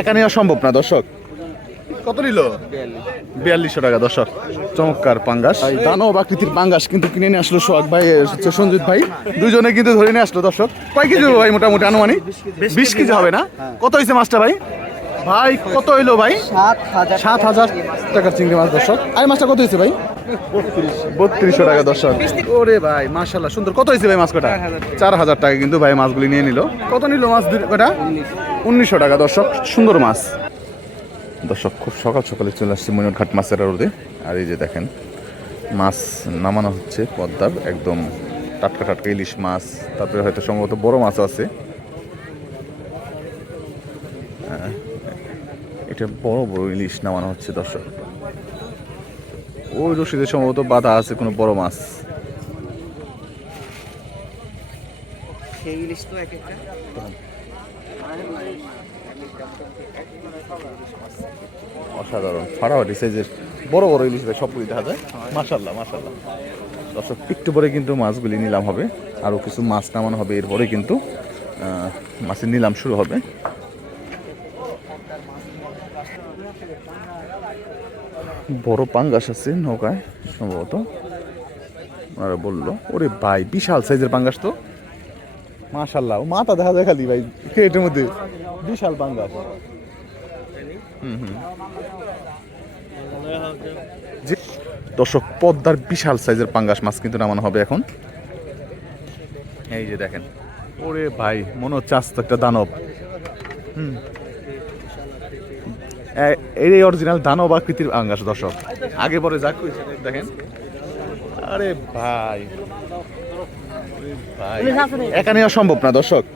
একা নেওয়া সম্ভব না দর্শক। কত নিল? বিয়াল্লিশশো টাকা দর্শক। চমৎকার পাঙ্গাস। দানব আকৃতির পাঙ্গাস কিন্তু কিনে নিয়ে আসলো সোহাগ ভাই হচ্ছে সঞ্জিত ভাই। দুজনে কিন্তু ধরে নিয়ে আসলো দর্শক। কয় কেজি হবে ভাই মোটামুটি আনুমানিক? বিশ কেজি হবে না? কত হয়েছে মাছটা ভাই? ভাই কত হইল ভাই? সাত হাজার সাত হাজার টাকার চিংড়ি মাছ দর্শক। আর মাছটা কত হয়েছে ভাই? বত্রিশশো টাকা দর্শক। ওরে ভাই মাশাল্লাহ সুন্দর। কত হয়েছে ভাই মাছ কটা? চার হাজার টাকা। কিন্তু ভাই মাছগুলি নিয়ে নিল। কত নিল মাছ কটা? উনিশশো টাকা দর্শক সুন্দর মাছ। দর্শক খুব সকাল সকালে চলে আসছে ময়ূরঘাট মাছের রোদে আর এই যে দেখেন মাছ নামানো হচ্ছে পদ্মার একদম টাটকা টাটকা ইলিশ মাছ তারপরে হয়তো সম্ভবত বড় মাছ আছে। এটা বড় বড় ইলিশ নামানো হচ্ছে দর্শক। ওই রশিদে সম্ভবত বাধা আছে কোনো বড় মাছ। সেই ইলিশ তো এক একটা। অসাধারণ। ফাটাফাটি সাইজের বড় বড় ইলিশ সবগুলি দেখা যায়? মাশাল্লাহ মাশাল্লাহ দর্শক, একটু পরে কিন্তু মাছগুলি নিলাম হবে। আরও কিছু মাছ নামানো হবে, এরপরে কিন্তু মাছের নিলাম শুরু হবে। বড় পাঙ্গাস আছে নৌকায়, সম্ভবত। ওনারা বলল, ওরে ভাই, বিশাল সাইজের পাঙ্গাস তো। মাশাল্লাহ মাথা দেখা যায় খালি ভাই, এটার মধ্যে। বিশাল পাঙ্গাস যে- দর্শক পদ্মার বিশাল সাইজের পাঙ্গাস মাছ কিন্তু নামানো হবে এখন। এই যে দেখেন। ওরে ভাই মনে হচ্ছে আস্ত একটা দানব। হুম। এই অরিজিনাল দানব আকৃতির পাঙ্গাস দর্শক। আগে পরে যা দেখেন। আরে ভাই। ওরে ভাই।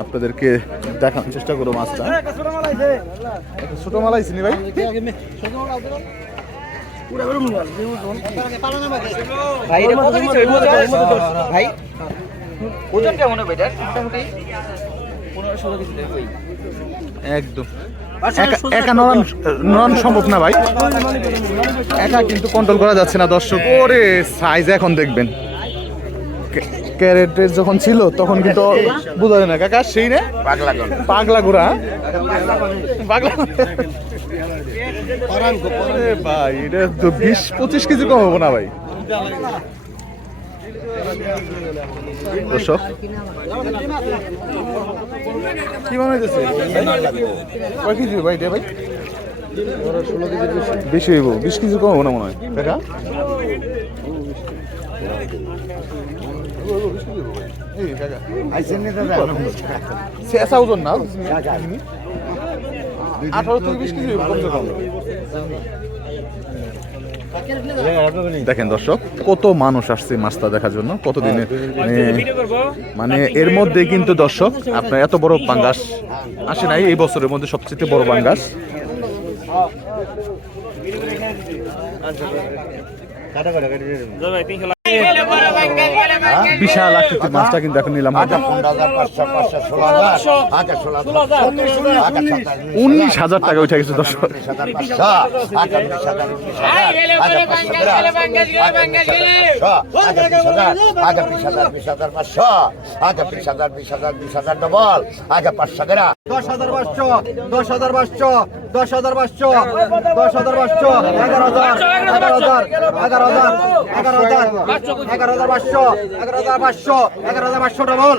আপনাদেরকে দেখানোর চেষ্টা করব মাছটা। ছোট মালাই চিনি ভাই? ভাই এটা কত ভাই ওজন কেমন হবে এটা? মোটামুটি? পনেরো ষোলো কিছু একদম। একা- সম্ভব না ভাই। একা কিন্তু কন্ট্রোল করা যাচ্ছে না দর্শক। ওরে সাইজ এখন দেখবেন। ক্যারেটের যখন ছিল তখন কিন্তু বোঝা যায় না। কাকা সেই না? পাগলা পাগলা ঘোড়া পাগলা ভাই এটা তো বিশ পঁচিশ কেজি কম হব না ভাই। দর্শক কি মনে হইতেছে? কয় কেজি? ভাই এটা ভাই। বেশি হইব বিশ কেজি কম হব না মনে হয়। কাকা এই কাকা দেখেন দর্শক, কত মানুষ আসছে মাছটা দেখার জন্য, কতদিনে মানে এর মধ্যে কিন্তু দর্শক, আপনার এত বড় পাঙ্গাস আসে নাই এই বছরের মধ্যে সবচেয়ে বড় পাঙ্গাস। বিশাল আকৃতির মাছটা কিন্তু এখন নিলাম উনিশ হাজার টাকা উঠে গেছে দর্শক দশ হাজার পাঁচশো দশ হাজার পাঁচশো দশ হাজার পাঁচশো দশ হাজার পাঁচশো এগারো হাজার এগারো হাজার এগারো হাজার এগারো হাজার এগারো হাজার পাঁচশো এগারো হাজার পাঁচশো এগারো হাজার পাঁচশো ডবল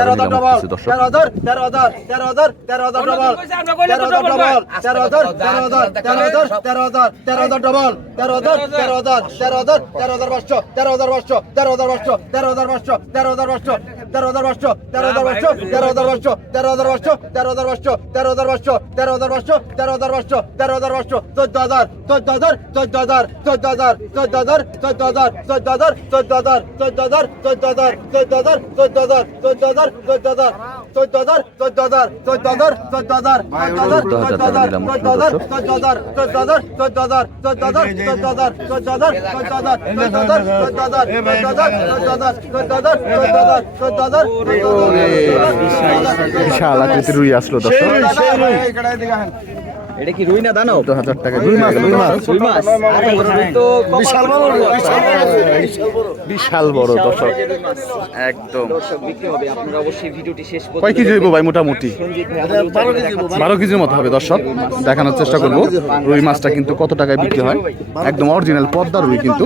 ডবল তেরো হাজার তেরো হাজার তেরো হাজার তেরো হাজার ডবল তেরো হাজার ডবল তেরো হাজার তেরো হাজার তেরো হাজার তেরো হাজার তেরো হাজার ডবল তেরো হাজার তেরো হাজার তেরো হাজার তেরো হাজার পাঁচশো তেরো হাজার পাঁচশো তেরো হাজার পাঁচশো তেরো হাজার পাঁচশো তেরো হাজার পাঁচশো তেরো হাজার পাঁচশো তেরো হাজার পাঁচশো তেরো হাজার পাঁচশো তেরো হাজার পাঁচশো তেরো হাজার বিশাল আকৃতির রুই আসলো দর্শক এটা কি রুই না দানো চোদ্দ হাজার টাকা রুই মাছ রুই মাছ। রুই মাছ। তো বিশাল বিশাল বড় দর্শক। একদম। দর্শক বিক্রি হবে। আপনারা অবশ্যই ভিডিওটি শেষ করতে কয় কেজি হইব ভাই মোটামুটি? সঞ্জিত ভাই আমাদের দেখাচ্ছে। বারো কেজির মতো হবে দর্শক। দেখানোর চেষ্টা করব। রুই মাছটা কিন্তু কত টাকায় বিক্রি হয়? একদম অরিজিনাল পদ্মা রুই কিন্তু।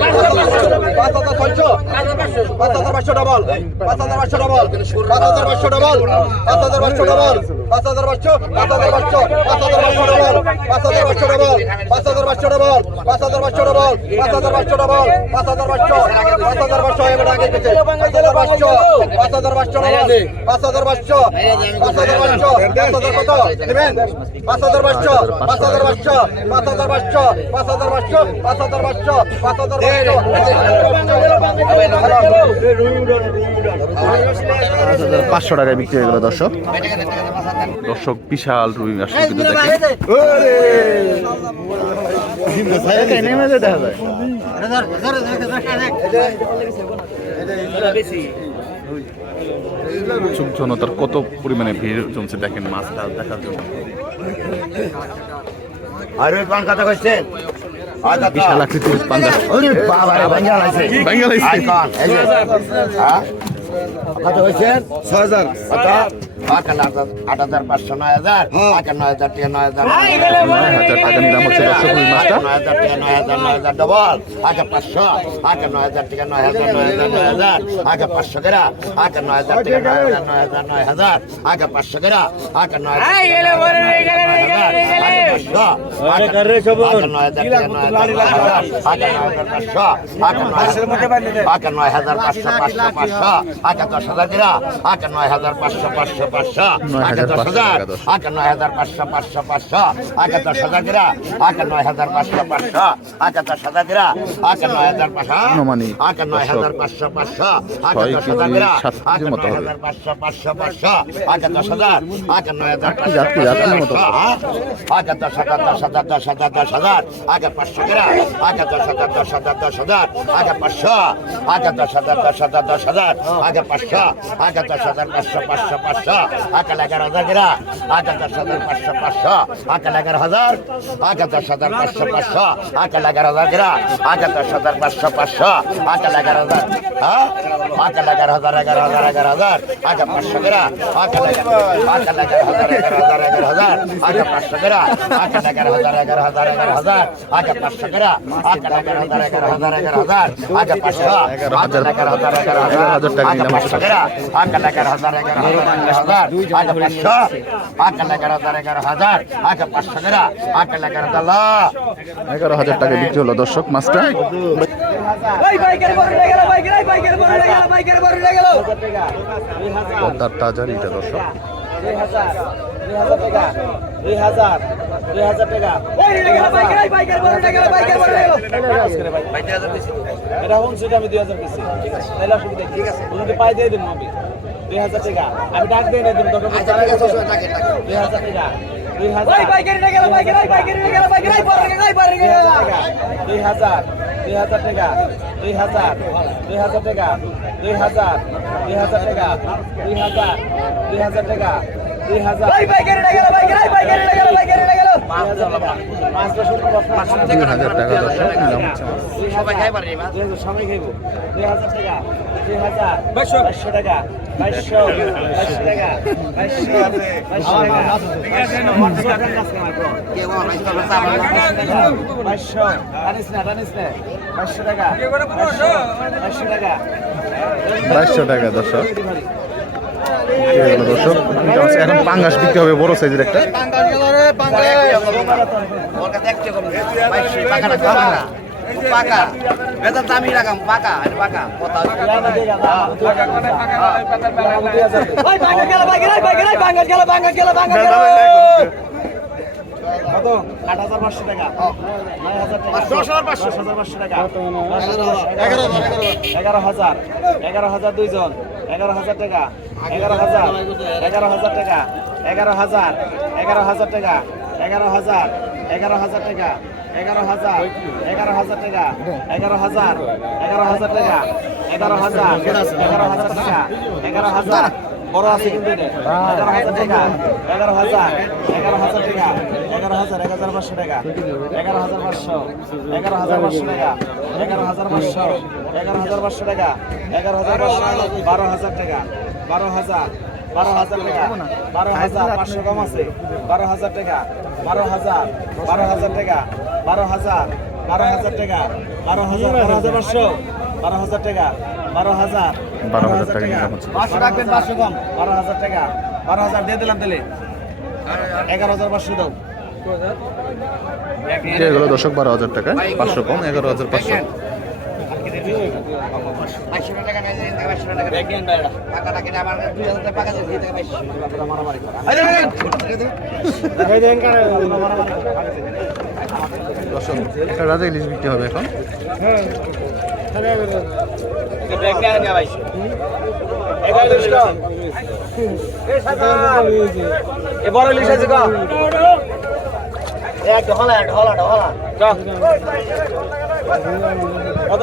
পাঁচ হাজার ছয়শো পাঁচ হাজার পাঁচশো ডবল পাঁচ হাজার পাঁচশো ডবল পাঁচ হাজার পাঁচশো ডবল পাঁচ হাজার পাঁচশো ডবল পাঁচ হাজার পাঁচশো পাঁচ হাজার পাঁচশো পাঁচ হাজার পাঁচশো ডবল পাঁচ হাজার পাঁচশো ডবল পাঁচ হাজার পাঁচশো ডবল পাঁচ হাজার পাঁচশো ডবল পাঁচ হাজার পাঁচশো ডবল পাঁচ হাজার পাঁচশো পাঁচ হাজার পাঁচশো এবার আগে গেছে পাঁচশো পাঁচ হাজার পাঁচশো পাঁচ হাজার পাঁচশো পাঁচ হাজার পাঁচশো পাঁচ হাজার কত নেবেন পাঁচ হাজার পাঁচশো পাঁচ হাজার পাঁচশো পাঁচ হাজার পাঁচশো পাঁচ হাজার পাঁচশো পাঁচ হাজার পাঁচশো পাঁচ হাজার পাঁচশো টাকায় বিক্রি হয়ে গেল দর্শক দর্শক বিশাল রুই কিন্তু দেখেন দেখা যায় উৎসুক জনতার কত পরিমাণে ভিড় জমছে দেখেন মাছটা দেখার জন্য। আর ওই পান কথা কইছেন বিশাল আকৃতির পাঞ্জা ওরে বাবা। রে ভাঙ্গা লাইছে বাঙ্গাল আইছে। এই যে। কইছেন? 6000 কত হাজার আট হাজার পাঁচশো নয় হাজার আট নয় হাজার টাকা নয় হাজার নয় হাজার টাকা নিলাম হচ্ছে দর্শক রুই মাছটা নয় হাজার টাকা নয় হাজার নয় হাজার ডবল আগে পাঁচশো আগে নয় হাজার টাকা নয় হাজার নয় হাজার নয় হাজার আগে পাঁচশো কেরা আগে নয় হাজার টাকা নয় হাজার নয় হাজার নয় হাজার আগে পাঁচশো কেরা আগে নয় হাজার আগে নয় হাজার টাকা পাঁচশো পাঁচশো পাঁচশো আগে দশ হাজার কেরা আগে নয় হাজার পাঁচশো পাঁচশো পাঁচশো আগে দশ হাজার আগে নয় হাজার পাঁচশো পাঁচশো পাঁচশো আগে দশ হাজার কেরা আগে নয় হাজার পাঁচশো পাঁচশো আগে দশ হাজার কেরা আগে নয় হাজার পাঁচশো আগে নয় হাজার পাঁচশো পাঁচশো আগে দশ হাজার কেজির আগে নয়। হাজার পাঁচশো পাঁচশো পাঁচশো আগে দশ হাজার আগে নয় হাজার হবে। আগে দশ হাজার দশ হাজার দশ হাজার দশ হাজার আগে পাঁচশো কেরা আগে দশ হাজার দশ হাজার দশ হাজার আগে পাঁচশো আগে দশ হাজার দশ হাজার দশ হাজার আগে পাঁচশো আগে দশ হাজার পাঁচশো পাঁচশো পাঁচশো আগে এগারো হাজার কেরা আগে দশ হাজার পাঁচশো পাঁচশো আগে এগারো হাজার আগে দশ হাজার পাঁচশো পাঁচশো আগে এগারো হাজার কেরা আগে দশ হাজার পাঁচশো পাঁচশো আগে এগারো হাজার হ্যাঁ আগে এগারো হাজার এগারো হাজার এগারো হাজার আগে পাঁচশো কেরা আগে আগে এগারো হাজার এগারো হাজার এগারো হাজার আগে পাঁচশো কেরা আগে এগারো হাজার এগারো হাজার এগারো হাজার আগে পাঁচশো কেরা আগে এগারো হাজার এগারো হাজার এগারো হাজার আগে পাঁচশো এগারো হাজার এগারো হাজার হাজার। পাঁচশো কেরা আগে এগারো হাজার এগারো হাজার এগারো হাজার আগে পাঁচশো আগে এগারো হাজার এগারো হাজার আগে পাঁচশো কেরা আগে এগারো হাজার এগারো হাজার টাকা বিক্রি হলো দর্শক মাছটা পদ্মার তাজা এটা দর্শক। দুই হাজার দুই হাজার দুই হাজার টাকা। এটা শুনছি আমি দুই হাজার দিচ্ছি ঠিক আছে। পাই দিয়ে দিন আমি দুই হাজার টাকা। আমি ডাক দিয়ে দিন দরকার দুই হাজার টাকা। দুই হাজার। দুই হাজার টাকা। দুই হাজার। দুই হাজার টাকা। দুই হাজার। দুই হাজার টাকা। দুই হাজার। দুই হাজার টাকা। দুই হাজার। দুই হাজার টাকা। দর্শক নিলাম হচ্ছে সবাই খাই পারে সবাই খাইব দুই হাজার টাকা দুই হাজার বাইশশো টাকা বাইশশো এখন পাঙ্গাস বিক্রি হবে বড় সাইজের একটা। এগারো হাজার এগারো হাজার দুইজন। এগারো হাজার টাকা, এগারো হাজার এগারো হাজার টাকা, এগারো হাজার এগারো হাজার টাকা, এগারো হাজার এগারো হাজার টাকা, এগারো হাজার এগারো হাজার টাকা, এগারো হাজার এগারো হাজার টাকা, এগারো হাজার এগারো হাজার টাকা, এগারো হাজার বড় আছে কিন্তু। এগারো হাজার টাকা। এগারো হাজার। এগারো হাজার টাকা। এগারো হাজার, এক হাজার পাঁচশো টাকা। এগারো হাজার পাঁচশো। এগারো হাজার পাঁচশো টাকা। এগারো হাজার পাঁচশো। এগারো হাজার পাঁচশো টাকা। এগারো হাজার পাঁচশো বারো হাজার টাকা। বারো হাজার। বারো হাজার টাকা। বারো হাজার পাঁচশো কম আছে। বারো হাজার টাকা। বারো হাজার। বারো হাজার টাকা। বারো হাজার। বারো হাজার টাকা। বারো হাজার বারো হাজার পাঁচশো। বারো হাজার টাকা। বারো হাজার। বারো হাজার টাকা নিলাম হচ্ছে। পাঁচশো রাখবেন পাঁচশো কম। বারো হাজার টাকা। বারো হাজার দিয়ে দিলাম তাহলে। এগারো হাজার পাঁচশো দাও। এগুলো দর্শক বারো হাজার টাকা। পাঁচশো কম এগারো হাজার পাঁচশো। দর্শক একটা রাজা ইলিশ বিক্রি হবে এখন। এ বড় ইলিশ আছে গো এক হলা এক হলা হলা কত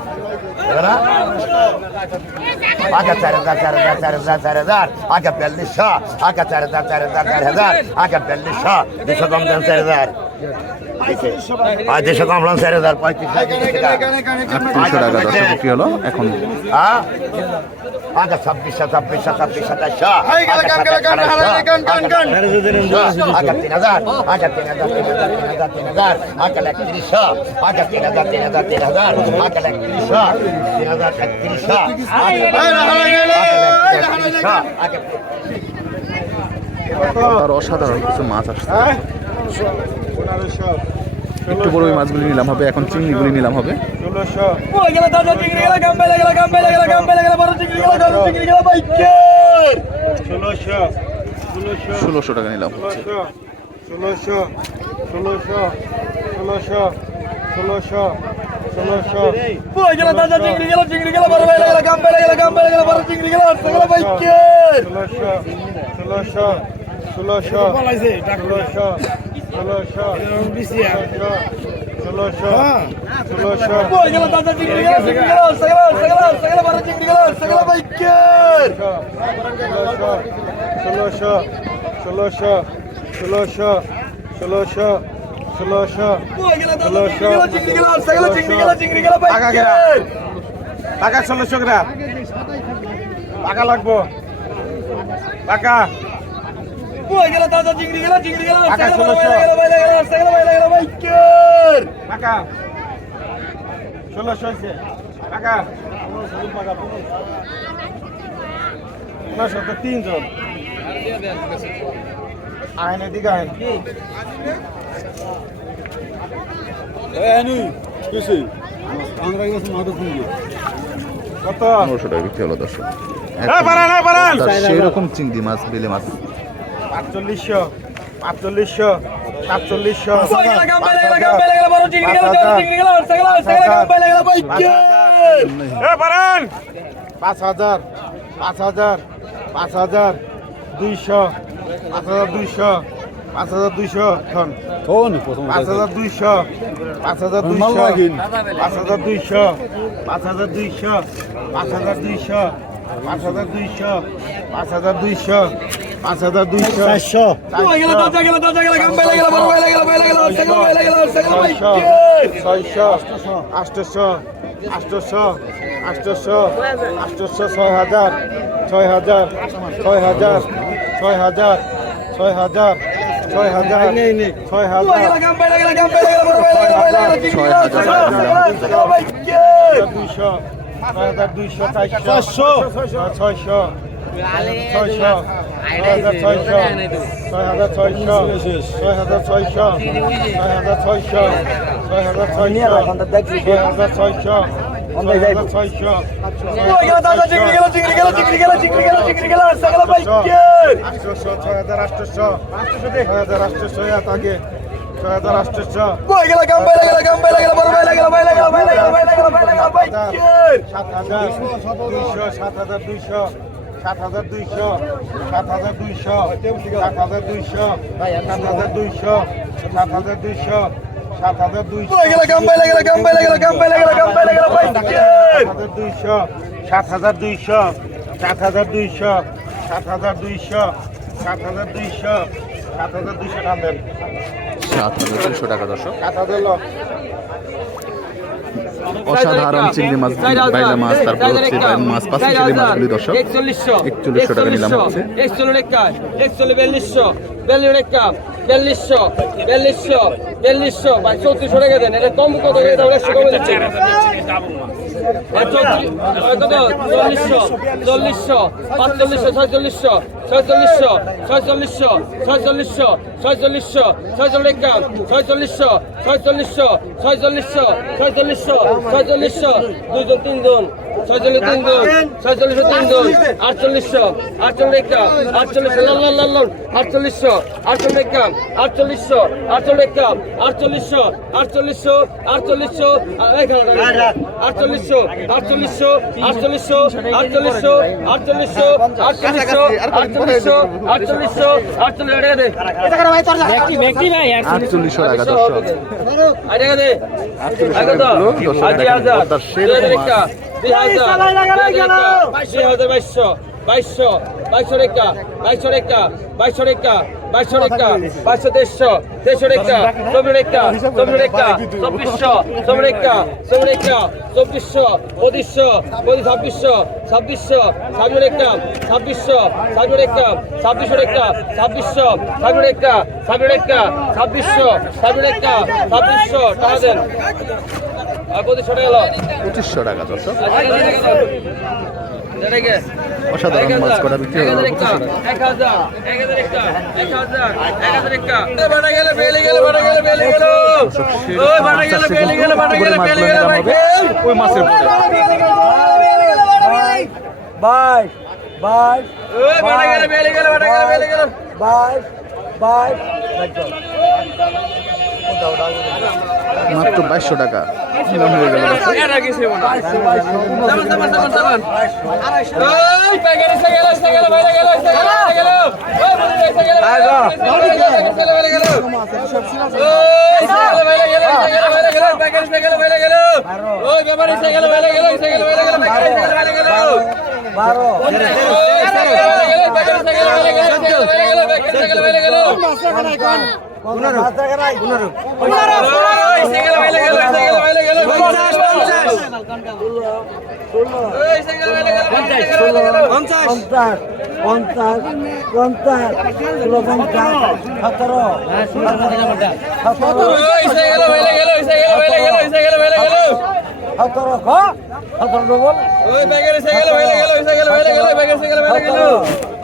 আগে আগে চার হাজার চার হাজার চার হাজার চার হাজার। আগে বিয়াল্লিশশো আগে চার হাজার চার হাজার চার হাজার। আগে বিয়াল্লিশশো দুশো কম চার হাজার। আর দুশো কম হলাম চার হাজার পঁয়ত্রিশ আটত্রিশশো টাকা দর্শক বিক্রি হলো? এখন আগে ছাব্বিশশো ছাব্বিশশো ছাব্বিশ সাতাশশো আগে তিন হাজার আগে তিন হাজার তিন হাজার তিন হাজার তিন হাজার আগে একত্রিশশো আগে তিন হাজার তিন হাজার তিন হাজার আগে একত্রিশশো তিন হাজার একত্রিশশো আর অসাধারণ কিছু মাছ আসছে। একটু বড় ওই মাছগুলি নিলাম হবে এখন চিংড়িগুলি নিলাম হবে। ষোলোশো। টাকা নিলাম হচ্ছে। ষোলোশো ষোলোশো ষোলোশো ষোলোশো ষোলোশো ষোলোশো ষোলোশো ষোলোশো ষোলোশো ষোলোশো ষোলোশো ষোলোশো টাকা ষোলোশো টাকা লাগবো টাকা হাজার ষোলোশো। কত? নশো আচ্ছা, চিংড়ি মাছ বেলে মাছ। পাঁচচল্লিশশো পাঁচচল্লিশশো সাতচল্লিশশো পাঁচ হাজার পাঁচ হাজার। পাঁচ হাজার। দুইশো পাঁচ হাজার দুইশো পাঁচ হাজার দুইশো এখন পাঁচ হাজার দুইশো পাঁচ হাজার দুইশো পাঁচ হাজার দুইশো পাঁচ হাজার দুইশো পাঁচ হাজার দুইশো পাঁচ হাজার দুইশো পাঁচ হাজার দুইশো পাঁচ হাজার দুইশো। চারশো। ছয়শো আষ্টশো আষ্টশো আষ্টশো আষ্টশো ছয় হাজার ছয় হাজার ছয় হাজার ছয় হাজার ছয় হাজার ছয় হাজার ছয় হাজার দুইশো। ছয় হাজার দুইশো চারশো ছয়শো ছয়শো ছয় হাজার আটশো বই গেল গাম বাইলা গেল গাম বাইলা গেল বড় বাইলা গেল বাইলা গেল বাইলা গেল বাইলা গেল বাইলা গেল বাইলা গেল সাত হাজার দুইশো সাত হাজার দুইশো সাত হাজার দুইশো সাত হাজার দুইশো সাত হাজার দুইশো সাত হাজার দুইশো সাত হাজার দুইশো সাত হাজার দুইশো সাত হাজার দুইশো সাত হাজার দুইশো সাত হাজার দুইশো সাত হাজার দুইশো সাত হাজার দুইশো টানবেন সাত হাজার দুশো টাকা দর্শক সাত হাজার অসাধারণ চিংড়ি মাছ বাইলা মাছ তারপর হচ্ছে মাছ পাঁচ চিংড়ি মাছগুলি দর্শক। একচল্লিশশো। টাকা নিলাম হচ্ছে। চল্লিশশো। পাঁচচল্লিশশো ছয়চল্লিশশো। ছয়চল্লিশশো ছয়চল্লিশশো ছয়চল্লিশশো ছয়চল্লিশশো ছয়চল্লিশ গ্রাম ছয়চল্লিশশো ছয়চল্লিশশো ছয়চল্লিশশো ছয়চল্লিশশো ছয়চল্লিশশো দুইজন তিনজন ছয়চল্লিশ তিনজন ছয়চল্লিশশো তিনজন আটচল্লিশশো আটচল্লিশ গ্রাম আটচল্লিশশো লাল লাল লাল লাল আটচল্লিশশো আটচল্লিশ গ্রাম আটচল্লিশশো আটচল্লিশ গ্রাম আটচল্লিশশো আটচল্লিশশো আটচল্লিশশো আটচল্লিশশো আটচল্লিশশো আটচল্লিশশো আটচল্লিশশো আটচল্লিশশো আটচল্লিশশো আটচল্লিশশো আটচল্লিশশো আটচল্লিশশো আটচল্লিশ টাকা দে। আটচল্লিশশো টাকা দর্শক আটচল্লিশশো টাকা দুই হাজার বাইশশো। বাইশশো রেখা বাইশশো রেখা বাইশশো রেখা বাইশশো রেখা বাইশশো দেড়শো দেড়শো রেখা চব্বিশ রেখা চব্বিশ রেখা চব্বিশশো চব্বিশ রেখা চব্বিশ রেখা চব্বিশশো পঁচিশশো পঁচিশ ছাব্বিশশো ছাব্বিশশো ছাব্বিশ রেখা ছাব্বিশশো ছাব্বিশ রেখা ছাব্বিশশো রেখা ছাব্বিশশো ছাব্বিশ রেখা ছাব্বিশ রেখা ছাব্বিশশো ছাব্বিশ রেখা ছাব্বিশশো টাকা দেন। পঁচিশশো টাকা পঁচিশশো টাকা দর্শক। অসাধারণ মাছ করা বিক্রি হলো। ওই মাছের বাইশ বাইশ বাইশ বাইশ বাইশ মাত্র বাইশশো টাকা হয়ে গেল বারো পঞ্চাশ পঞ্চাশ পঞ্চাশ ষোলো পঞ্চাশ সতেরো সতেরো সতেরো সতেরো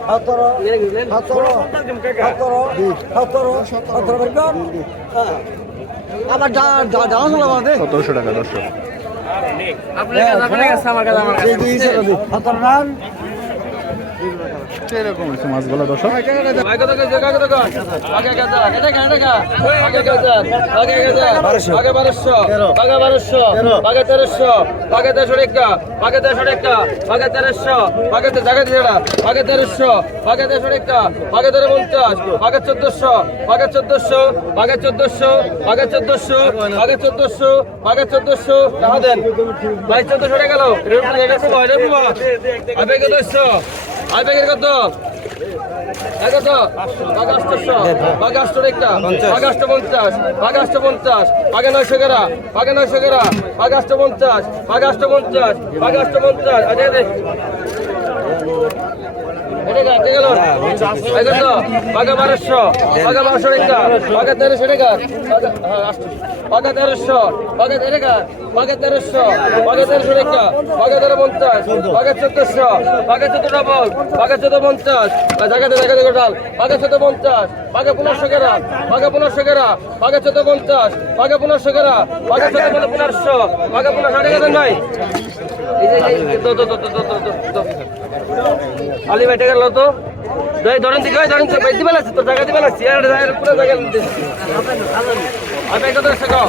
সতেরো সতেরো সতেরো সতেরো সতেরো আবার ডাউন হলো আমাদের সতেরোশো টাকা দর্শক সতেরো রান এরকম হচ্ছে মাছগুলো দর্শক ভাই কত কত কত কত আগে কত এটা কাটা কা আগে কত আগে কত আগে 1200 আগে 1200 আগে 1300 আগে 1300 টাকা আগে 1300 টাকা আগে 1300 আগে তো জায়গা দিড়া আগে 1300 আগে 1300 টাকা আগে 1350 আগে 1400 আগে 1400 আগে 1400 আগে 1400 আগে 1400 আগে 1400 দেন ভাই 1400 টাকা গেল এটা এটা তো হয় কত? কত? আগস্টশো আগস্ট একটা পঞ্চাশ। আগস্ট পঞ্চাশ। আগে নয়শো গেরা আগে নয়শো গেরা আগস্ট পঞ্চাশ। আগস্ট পঞ্চাশ। আগস্ট পঞ্চাশ। আরে। বাঘা বারোশো বাঘা বারোশো টাকা বাঘা তেরোশো টাকা বাঘা তেরোশো বাঘা তেরো বাঘা তেরোশো বাঘা তেরোশো টাকা বাঘা তেরো পঞ্চাশ বাঘা চোদ্দশো বাঘা চোদ্দ ডবল বাঘা চোদ্দ পঞ্চাশ জায়গাতে জায়গাতে গোটাল বাঘা চোদ্দ পঞ্চাশ বাঘা পনেরোশো গেরা বাঘা পনেরোশো গেরা বাঘা চোদ্দ পঞ্চাশ বাঘা পনেরোশো গেরা বাঘা চোদ্দ পনেরো পনেরোশো বাঘা পনেরোশো টাকা দেন এই যে আলি ভাই টাকা লো তো। দই ধরেন দিকে ধরেন তো ভাই দিবে লাগছে তো জায়গা দিবে লাগছে। আর জায়গা পুরো জায়গা দিতে আমি কত টাকা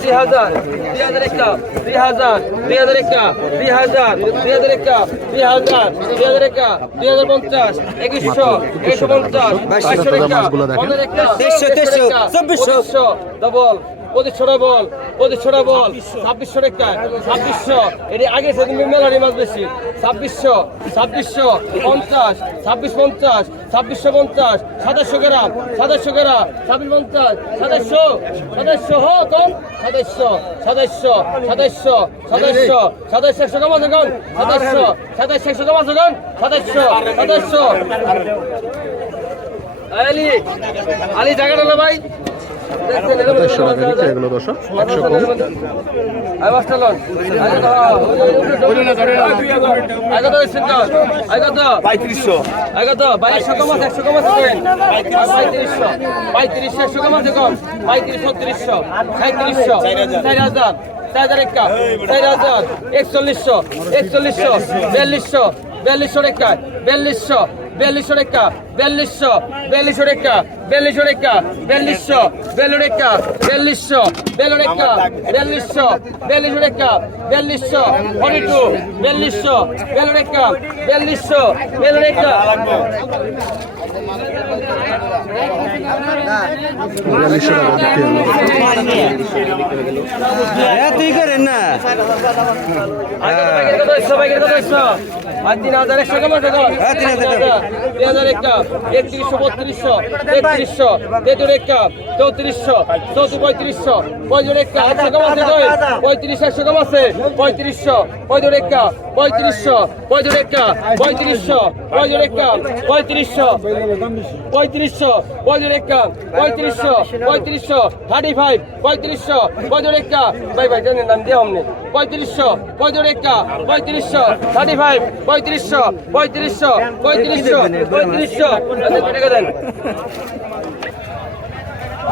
দুই হাজার দুই হাজার একটা দুই হাজার দুই হাজার একটা দুই হাজার দুই হাজার একটা দুই হাজার দুই হাজার একটা দুই হাজার পঞ্চাশ একুশশো একশো পঞ্চাশ বাইশশো একটা তেইশশো তেইশশো চব্বিশশো। ডবল পঁচিশশো ডবল পঁচিশশো ডবল ছাব্বিশশো টাকা, ছাব্বিশশো। এটি আগে সেদিন মেলারি মাছ বেশি। ছাব্বিশশো ছাব্বিশশো, পঞ্চাশ, ছাব্বিশ পঞ্চাশ, ছাব্বিশশো পঞ্চাশ, সাতাশশো গ্রাম সাতাশশো গ্রাম, ছাব্বিশ পঞ্চাশ, সাতাশশো সাতাশশো হো কম। সাতাশশো সাতাশশো সাতাশশো সাতাশশো সাতাশশো একশো কম আছে, কম। সাতাশশো সাতাশশো একশো কম আছে, কম। সাতাশশো সাতাশশো। আলি আলি জায়গাটা ভাই। একচল্লিশশো একচল্লিশশো বিয়াল্লিশশো বিয়াল্লিশশো বিয়াল্লিশশো বিয়াল্লিশশো রেখা বিয়াল্লিশশো বিয়াল্লিশশো রেখা বিয়াল্লিশশো রেখা বিয়াল্লিশশো বেলু রেখা বিয়াল্লিশশো বেলু রেখা বিয়াল্লিশশো বিয়াল্লিশশো রেখা বিয়াল্লিশশো ফর্টি টু বিয়াল্লিশশো বেলু রেখা বিয়াল্লিশশো বেলু রেখা তুই করেন না। তিন হাজার একশো তিন হাজার টাকা। তিন হাজার একটা একত্রিশশো বত্রিশশো তেত্রিশশো তেতুর একটা চৌত্রিশশো চৌত্রিশ পঁয়ত্রিশশো একশো কম আছে পঁয়ত্রিশ একশো কম আছে পঁয়ত্রিশশো পঁয়ত্রিশশো পঁয়ত্রিশ একটা পঁয়ত্রিশশো পঁয়ত্রিশ একটা পঁয়ত্রিশশো পঁয়ত্রিশশো পঁয়ত্রিশ একটা পঁয়ত্রিশশো পঁয়ত্রিশশো থার্টি ফাইভ পঁয়ত্রিশশো পঁয়ত্রিশ একটা ভাই ভাই জানেন নাম দিয়ে অমনি পঁয়ত্রিশশো, পঁয়ত্রিশ পঁয়ত্রিশশো থার্টি ফাইভ পঁয়ত্রিশশো পঁয়ত্রিশশো পঁয়ত্রিশশো পঁয়ত্রিশশো। দেন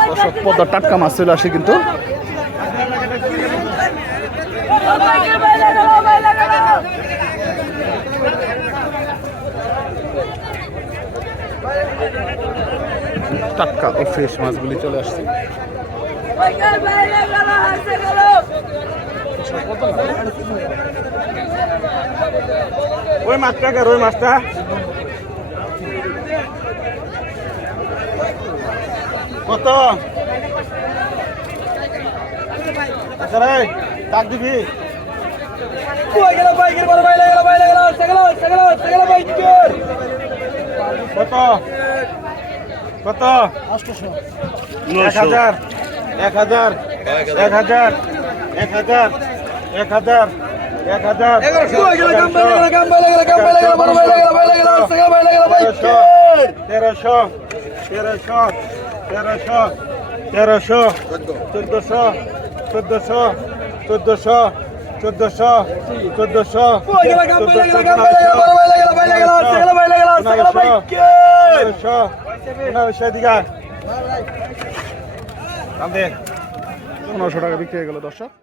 দর্শক টাটকা মাছ চলে আসে কিন্তু। টাটকা ও ফ্রেশ মাছগুলি চলে আসছে। ওই মাছটা কে ওই মাছটা? কত? আচ্ছা রে ডাক দিবি। কত? কত? এক হাজার। এক হাজার। এক হাজার। এক হাজার। এক হাজার এক হাজার তেরোশো তেরোশো তেরোশো তেরোশো চোদ্দশো চোদ্দশো চোদ্দশো চোদ্দশো চোদ্দশো পনেরোশো দিঘা পনেরোশো টাকা বিক্রি হয়ে গেল দর্শক